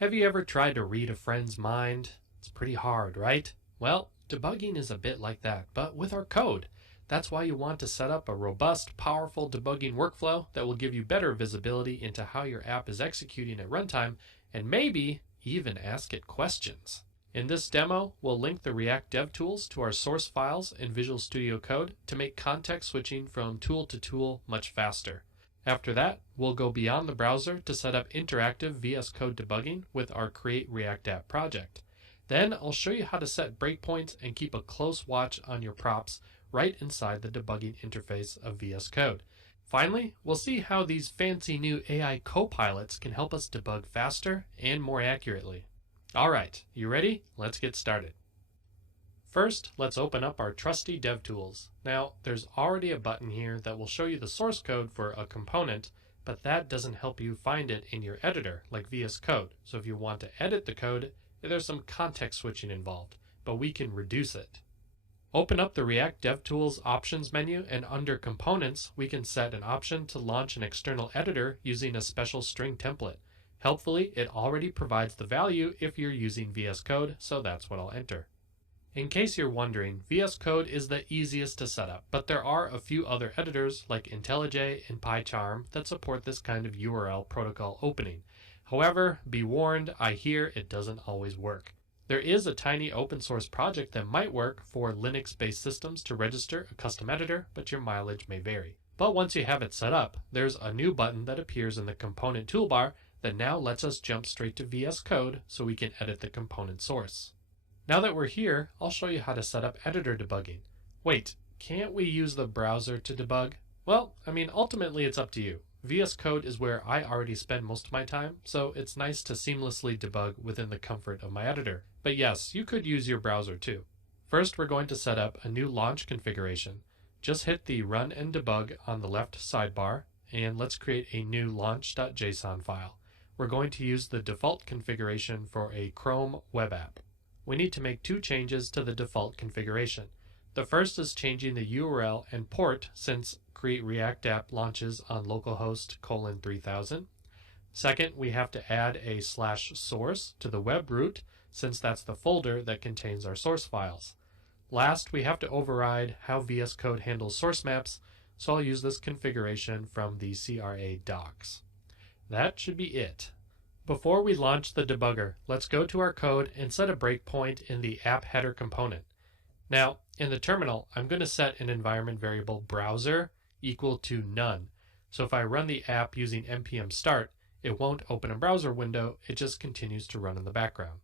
Have you ever tried to read a friend's mind? It's pretty hard, right? Well, debugging is a bit like that, but with our code. That's why you want to set up a robust, powerful debugging workflow that will give you better visibility into how your app is executing at runtime, and maybe even ask it questions. In this demo, we'll link the React DevTools to our source files in Visual Studio Code to make context switching from tool to tool much faster. After that, we'll go beyond the browser to set up interactive VS Code debugging with our Create React App project. Then I'll show you how to set breakpoints and keep a close watch on your props right inside the debugging interface of VS Code. Finally, we'll see how these fancy new AI copilots can help us debug faster and more accurately. Alright, you ready? Let's get started. First, let's open up our trusty DevTools. Now, there's already a button here that will show you the source code for a component, but that doesn't help you find it in your editor, like VS Code. So if you want to edit the code, there's some context switching involved, but we can reduce it. Open up the React DevTools options menu, and under Components, we can set an option to launch an external editor using a special string template. Helpfully, it already provides the value if you're using VS Code, so that's what I'll enter. In case you're wondering, VS Code is the easiest to set up, but there are a few other editors like IntelliJ and PyCharm that support this kind of URL protocol opening. However, be warned, I hear it doesn't always work. There is a tiny open source project that might work for Linux-based systems to register a custom editor, but your mileage may vary. But once you have it set up, there's a new button that appears in the component toolbar that now lets us jump straight to VS Code so we can edit the component source. Now that we're here, I'll show you how to set up editor debugging. Wait, can't we use the browser to debug? Well, ultimately it's up to you. VS Code is where I already spend most of my time, so it's nice to seamlessly debug within the comfort of my editor. But yes, you could use your browser too. First, we're going to set up a new launch configuration. Just hit the Run and Debug on the left sidebar, and let's create a new launch.json file. We're going to use the default configuration for a Chrome web app. We need to make two changes to the default configuration. The first is changing the URL and port since Create React App launches on localhost :3000. Second, we have to add a /source to the web root since that's the folder that contains our source files. Last, we have to override how VS Code handles source maps, so I'll use this configuration from the CRA docs. That should be it. Before we launch the debugger, let's go to our code and set a breakpoint in the app header component. Now, in the terminal, I'm going to set an environment variable browser equal to none. So if I run the app using npm start, it won't open a browser window, it just continues to run in the background.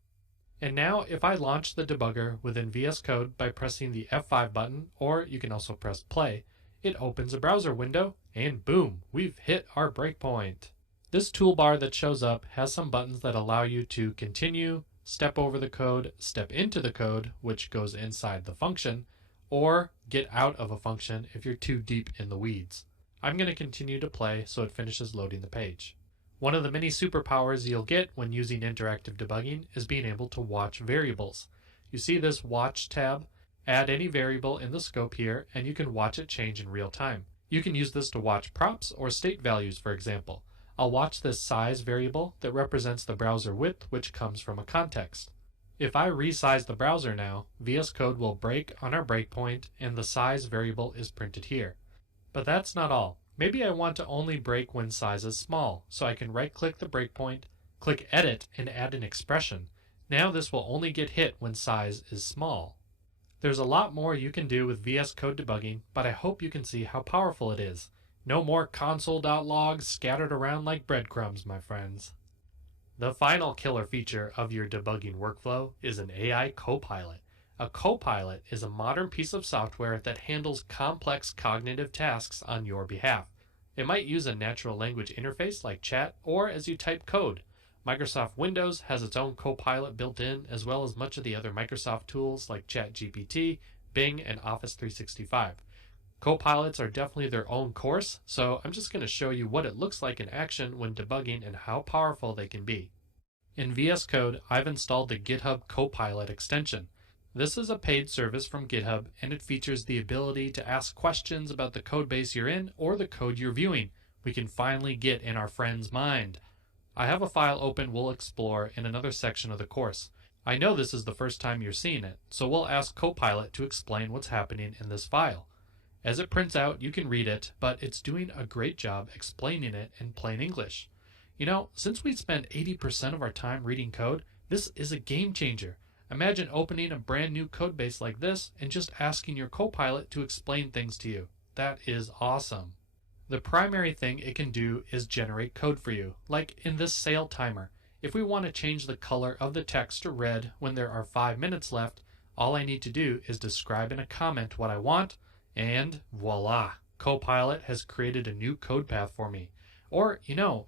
And now if I launch the debugger within VS Code by pressing the F5 button, or you can also press play, it opens a browser window, and boom, we've hit our breakpoint. This toolbar that shows up has some buttons that allow you to continue, step over the code, step into the code, which goes inside the function, or get out of a function if you're too deep in the weeds. I'm going to continue to play so it finishes loading the page. One of the many superpowers you'll get when using interactive debugging is being able to watch variables. You see this Watch tab? Add any variable in the scope here and you can watch it change in real time. You can use this to watch props or state values, for example. I'll watch this size variable that represents the browser width, which comes from a context. If I resize the browser now, VS Code will break on our breakpoint and the size variable is printed here. But that's not all. Maybe I want to only break when size is small, so I can right-click the breakpoint, click Edit, and add an expression. Now this will only get hit when size is small. There's a lot more you can do with VS Code debugging, but I hope you can see how powerful it is. No more console.logs scattered around like breadcrumbs, my friends. The final killer feature of your debugging workflow is an AI copilot. A copilot is a modern piece of software that handles complex cognitive tasks on your behalf. It might use a natural language interface like chat or as you type code. Microsoft Windows has its own copilot built in, as well as much of the other Microsoft tools like ChatGPT, Bing, and Office 365. Copilots are definitely their own course, so I'm just going to show you what it looks like in action when debugging and how powerful they can be. In VS Code, I've installed the GitHub Copilot extension. This is a paid service from GitHub, and it features the ability to ask questions about the codebase you're in or the code you're viewing. We can finally get in our friend's mind. I have a file open we'll explore in another section of the course. I know this is the first time you're seeing it, so we'll ask Copilot to explain what's happening in this file. As it prints out, you can read it, but it's doing a great job explaining it in plain English. You know, since we spend 80% of our time reading code, this is a game changer. Imagine opening a brand new code base like this and just asking your Copilot to explain things to you. That is awesome. The primary thing it can do is generate code for you, like in this sale timer. If we want to change the color of the text to red when there are 5 minutes left, all I need to do is describe in a comment what I want, and voila, Copilot has created a new code path for me. Or,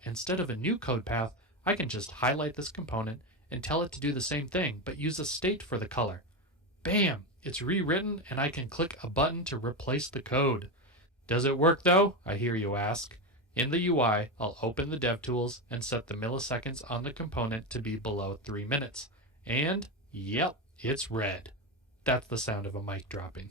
instead of a new code path, I can just highlight this component and tell it to do the same thing, but use a state for the color. Bam! It's rewritten and I can click a button to replace the code. Does it work though? I hear you ask. In the UI, I'll open the DevTools and set the milliseconds on the component to be below 3 minutes. And, yep, it's red. That's the sound of a mic dropping.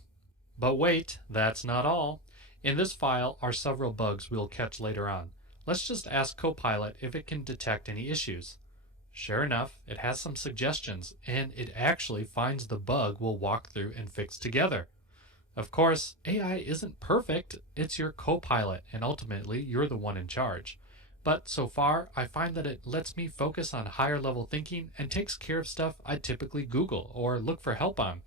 But wait, that's not all. In this file are several bugs we'll catch later on. Let's just ask Copilot if it can detect any issues. Sure enough, it has some suggestions, and it actually finds the bug we'll walk through and fix together. Of course, AI isn't perfect, it's your Copilot, and ultimately you're the one in charge. But so far, I find that it lets me focus on higher level thinking and takes care of stuff I'd typically Google or look for help on.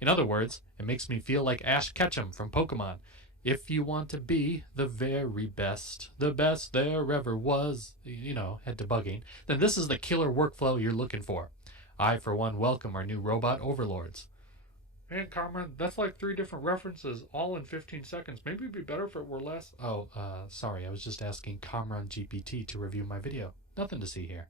In other words, it makes me feel like Ash Ketchum from Pokemon. If you want to be the very best, the best there ever was, at debugging, then this is the killer workflow you're looking for. I, for one, welcome our new robot overlords. Man, Cameron, that's like 3 different references, all in 15 seconds. Maybe it'd be better if it were less. Oh, sorry, I was just asking Cameron GPT to review my video. Nothing to see here.